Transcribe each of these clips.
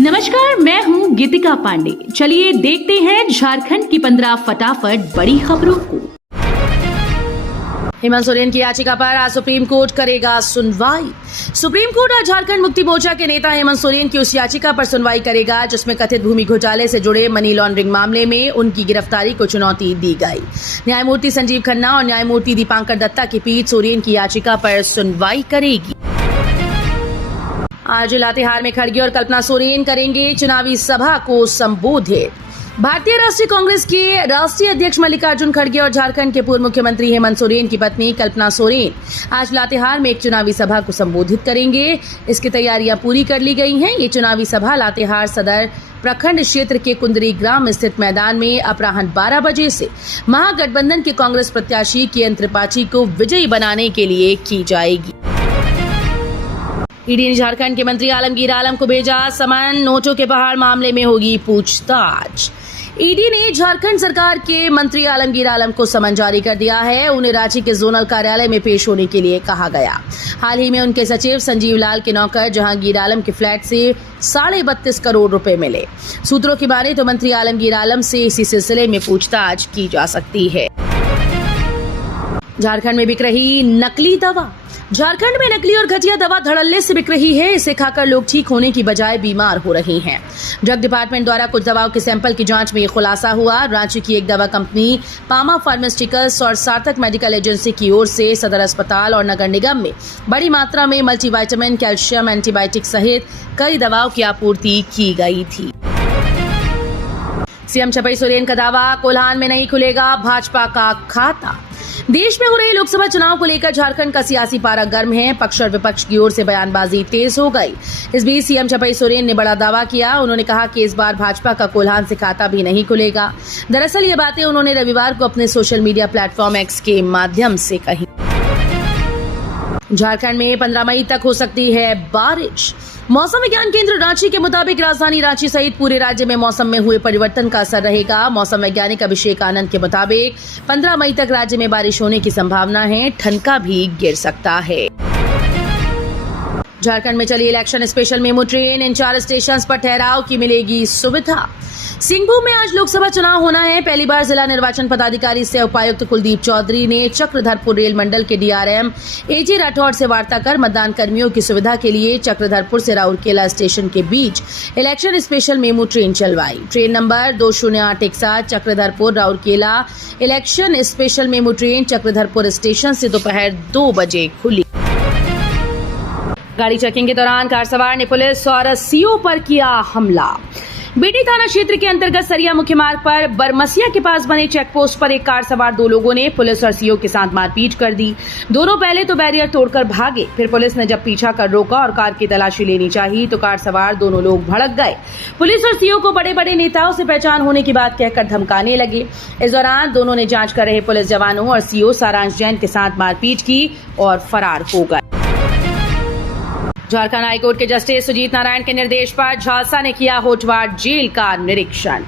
नमस्कार, मैं हूँ गीतिका पांडे। चलिए देखते हैं झारखंड की 15 फटाफट बड़ी खबरों को। हेमंत सोरेन की याचिका पर आज सुप्रीम कोर्ट करेगा सुनवाई। सुप्रीम कोर्ट आज झारखंड मुक्ति मोर्चा के नेता हेमंत सोरेन की उस याचिका पर सुनवाई करेगा जिसमें कथित भूमि घोटाले से जुड़े मनी लॉन्ड्रिंग मामले में उनकी गिरफ्तारी को चुनौती दी गई। न्यायमूर्ति संजीव खन्ना और न्यायमूर्ति दीपांकर दत्ता की पीठ सोरेन की याचिका पर सुनवाई करेगी। आज लातेहार में खड़गे और कल्पना सोरेन करेंगे चुनावी सभा को संबोधित। भारतीय राष्ट्रीय कांग्रेस के राष्ट्रीय अध्यक्ष मल्लिकार्जुन खड़गे और झारखंड के पूर्व मुख्यमंत्री हेमंत सोरेन की पत्नी कल्पना सोरेन आज लातेहार में एक चुनावी सभा को संबोधित करेंगे। इसकी तैयारियां पूरी कर ली गई हैं। ये चुनावी सभा लातेहार सदर प्रखंड क्षेत्र के कुंदरी ग्राम स्थित मैदान में अपराह्न 12 बजे से महागठबंधन के कांग्रेस प्रत्याशी केएन त्रिपाठी को विजयी बनाने के लिए की जाएगी। ईडी ने झारखंड के मंत्री आलमगीर आलम को भेजा समन। नोटों के पहाड़ मामले में होगी पूछताछ। ईडी ने झारखंड सरकार के मंत्री आलमगीर आलम को समन जारी कर दिया है। उन्हें रांची के जोनल कार्यालय में पेश होने के लिए कहा गया। हाल ही में उनके सचिव संजीव लाल के नौकर जहांगीर आलम के फ्लैट से 32.5 करोड़ रुपए मिले। सूत्रों की माने तो मंत्री आलमगीर आलम से इसी सिलसिले में पूछताछ की जा सकती है। झारखंड में बिक रही नकली दवा। झारखंड में नकली और घटिया दवा धड़ल्ले से बिक रही है। इसे खाकर लोग ठीक होने की बजाय बीमार हो रहे हैं। ड्रग डिपार्टमेंट द्वारा कुछ दवाओं के सैंपल की जांच में ये खुलासा हुआ। रांची की एक दवा कंपनी पामा फार्मास्यूटिकल्स और सार्थक मेडिकल एजेंसी की ओर से सदर अस्पताल और नगर निगम में बड़ी मात्रा में मल्टीविटामिन, कैल्शियम, एंटीबायोटिक सहित कई दवाओं की आपूर्ति की गई थी। सीएम छपई सोरेन का दावा, कोल्हान में नहीं खुलेगा भाजपा का खाता। देश में हो रहे लोकसभा चुनाव को लेकर झारखंड का सियासी पारा गर्म है। पक्ष और विपक्ष की ओर से बयानबाजी तेज हो गई। इस बीच सीएम छपई सोरेन ने बड़ा दावा किया। उन्होंने कहा कि इस बार भाजपा का कोल्हान से खाता भी नहीं खुलेगा। दरअसल ये बातें उन्होंने रविवार को अपने सोशल मीडिया प्लेटफॉर्म एक्स के माध्यम से कही। झारखंड में 15 मई तक हो सकती है बारिश। मौसम विज्ञान केंद्र रांची के मुताबिक राजधानी रांची सहित पूरे राज्य में मौसम में हुए परिवर्तन का असर रहेगा। मौसम वैज्ञानिक अभिषेक आनंद के मुताबिक 15 मई तक राज्य में बारिश होने की संभावना है। ठनका भी गिर सकता है। झारखंड में चली इलेक्शन स्पेशल मेमू ट्रेन। इन 4 स्टेशन पर ठहराव की मिलेगी सुविधा। सिंहभूम में आज लोकसभा चुनाव होना है। पहली बार जिला निर्वाचन पदाधिकारी से उपायुक्त कुलदीप चौधरी ने चक्रधरपुर रेल मंडल के डीआरएम एजी राठौड़ से वार्ता कर मतदान कर्मियों की सुविधा के लिए चक्रधरपुर से राउरकेला स्टेशन के बीच इलेक्शन स्पेशल मेमू ट्रेन चलवाई। Train number 2081 Chakradharpur Rourkela election special MEMU train Chakradharpur station से दोपहर 2 बजे खुली। गाड़ी चेकिंग के दौरान कार सवार ने पुलिस और सीओ पर किया हमला। बीडी थाना क्षेत्र के अंतर्गत सरिया मुख्य मार्ग पर बरमसिया के पास बने चेक पोस्ट पर एक कार सवार 2 लोगों ने पुलिस और सीओ के साथ मारपीट कर दी। दोनों पहले तो बैरियर तोड़कर भागे, फिर पुलिस ने जब पीछा कर रोका और कार की तलाशी लेनी चाहिए तो कार सवार दोनों लोग भड़क गए। पुलिस और सीओ को बड़े बड़े नेताओं से पहचान होने की बात कहकर धमकाने लगे। इस दौरान दोनों ने जांच कर रहे पुलिस जवानों और सीओ सारांश जैन के साथ मारपीट की और फरार हो गए। झारखंड हाईकोर्ट के जस्टिस सुजीत नारायण के निर्देश पर झालसा ने किया होटवार जेल का निरीक्षण।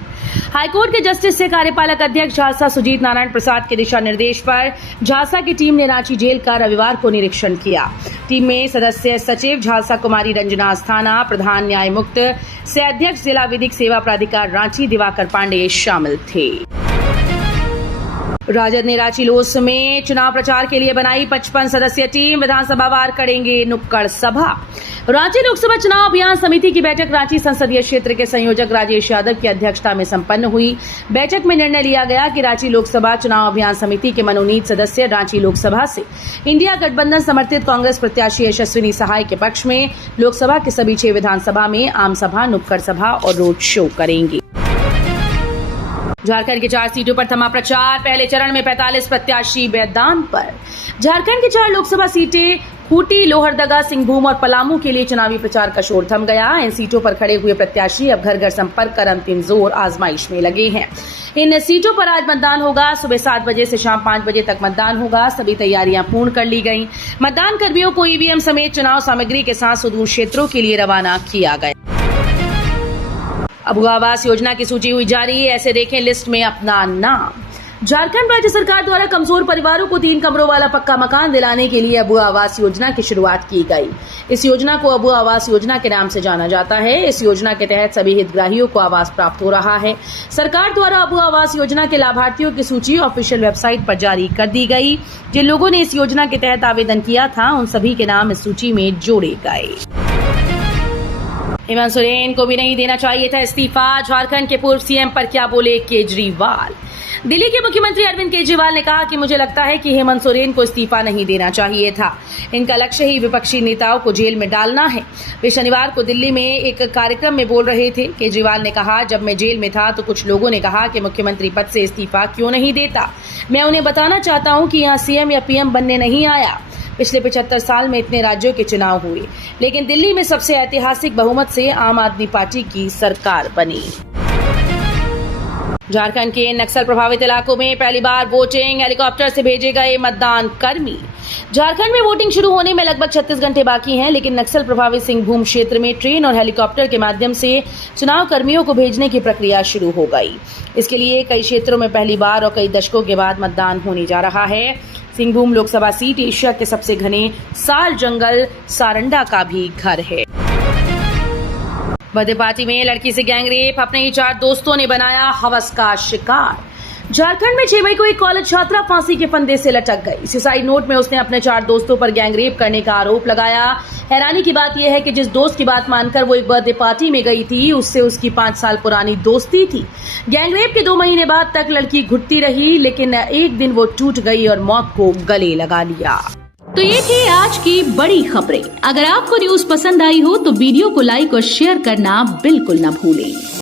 हाईकोर्ट के जस्टिस से कार्यपालक अध्यक्ष झालसा सुजीत नारायण प्रसाद के दिशा निर्देश पर झालसा की टीम ने रांची जेल का रविवार को निरीक्षण किया। टीम में सदस्य सचिव झालसा कुमारी रंजना अस्थाना, प्रधान न्यायमुक्त से अध्यक्ष जिला विधिक सेवा प्राधिकार रांची दिवाकर पांडे शामिल थे। राजद ने रांची लोस में चुनाव प्रचार के लिए बनाई 55 सदस्यीय टीम। विधानसभा वार करेंगे नुक्कड़ सभा। रांची लोकसभा चुनाव अभियान समिति की बैठक रांची संसदीय क्षेत्र के संयोजक राजेश यादव की अध्यक्षता में संपन्न हुई। बैठक में निर्णय लिया गया कि रांची लोकसभा चुनाव अभियान समिति के मनोनीत सदस्य रांची लोकसभा से इंडिया गठबंधन समर्थित कांग्रेस प्रत्याशी यशस्विनी सहाय के पक्ष में लोकसभा के सभी 6 विधानसभा में आम सभा, नुक्कड़ सभा और रोड शो करेंगे। झारखंड की 4 सीटों पर थमा प्रचार। पहले चरण में 45 प्रत्याशी मैदान पर। झारखंड की 4 लोकसभा सीटें खूंटी, लोहरदगा, सिंहभूम और पलामू के लिए चुनावी प्रचार का शोर थम गया। इन सीटों पर खड़े हुए प्रत्याशी अब घर घर संपर्क कर अंतिम जोर आजमाइश में लगे हैं। इन सीटों पर आज मतदान होगा। सुबह 7 बजे से शाम 5 बजे तक मतदान होगा। सभी तैयारियां पूर्ण कर ली गई। मतदान कर्मियों को ईवीएम समेत चुनाव सामग्री के साथ सुदूर क्षेत्रों के लिए रवाना किया गया। अब आवास योजना की सूची हुई जारी। ऐसे देखें लिस्ट में अपना नाम। झारखंड राज्य सरकार द्वारा कमजोर परिवारों को 3 कमरों वाला पक्का मकान दिलाने के लिए अबू आवास योजना की शुरुआत की गई। इस योजना को अबू आवास योजना के नाम से जाना जाता है। इस योजना के तहत सभी हितग्राहियों को आवास प्राप्त हो रहा है। सरकार द्वारा अबू आवास योजना के लाभार्थियों की सूची ऑफिशियल वेबसाइट पर जारी कर दी गई। जिन लोगों ने इस योजना के तहत आवेदन किया था उन सभी के नाम इस सूची में जोड़े गए। हेमंत सोरेन को भी नहीं देना चाहिए था इस्तीफा, झारखंड के पूर्व सीएम पर क्या बोले केजरीवाल। दिल्ली के मुख्यमंत्री अरविंद केजरीवाल ने कहा कि मुझे लगता है कि हेमंत सोरेन को इस्तीफा नहीं देना चाहिए था। इनका लक्ष्य ही विपक्षी नेताओं को जेल में डालना है। वे शनिवार को दिल्ली में एक कार्यक्रम में बोल रहे थे। केजरीवाल ने कहा, जब मैं जेल में था तो कुछ लोगों ने कहा कि मुख्यमंत्री पद से इस्तीफा क्यों नहीं देता। मैं उन्हें बताना चाहता हूं कि यहाँ सीएम या पीएम बनने नहीं आया। पिछले 75 साल में इतने राज्यों के चुनाव हुए, लेकिन दिल्ली में सबसे ऐतिहासिक बहुमत से आम आदमी पार्टी की सरकार बनी। झारखंड के नक्सल प्रभावित इलाकों में पहली बार वोटिंग, हेलीकॉप्टर से भेजे गए मतदान कर्मी। झारखंड में वोटिंग शुरू होने में लगभग 36 घंटे बाकी हैं, लेकिन नक्सल प्रभावित सिंहभूम क्षेत्र में ट्रेन और हेलीकॉप्टर के माध्यम से चुनाव कर्मियों को भेजने की प्रक्रिया शुरू हो गई। इसके लिए कई क्षेत्रों में पहली बार और कई दशकों के बाद मतदान होने जा रहा है। सिंहभूम लोकसभा सीट एशिया के सबसे घने साल जंगल सारंडा का भी घर है। बर्थडे पार्टी में लड़की से गैंगरेप, अपने ही 4 दोस्तों ने बनाया हवस का शिकार। झारखंड में 6 मई को एक कॉलेज छात्रा फांसी के फंदे से लटक गई। सुसाइड नोट में उसने अपने 4 दोस्तों पर गैंगरेप करने का आरोप लगाया। हैरानी की बात यह है कि जिस दोस्त की बात मानकर वो एक बर्थडे पार्टी में गई थी, उससे उसकी 5 साल पुरानी दोस्ती थी। गैंगरेप के 2 महीने बाद तक लड़की घुटती रही, लेकिन एक दिन वो टूट गई और मौत को गले लगा लिया। तो ये थी आज की बड़ी खबरें। अगर आपको न्यूज पसंद आई हो तो वीडियो को लाइक और शेयर करना बिल्कुल न भूलें।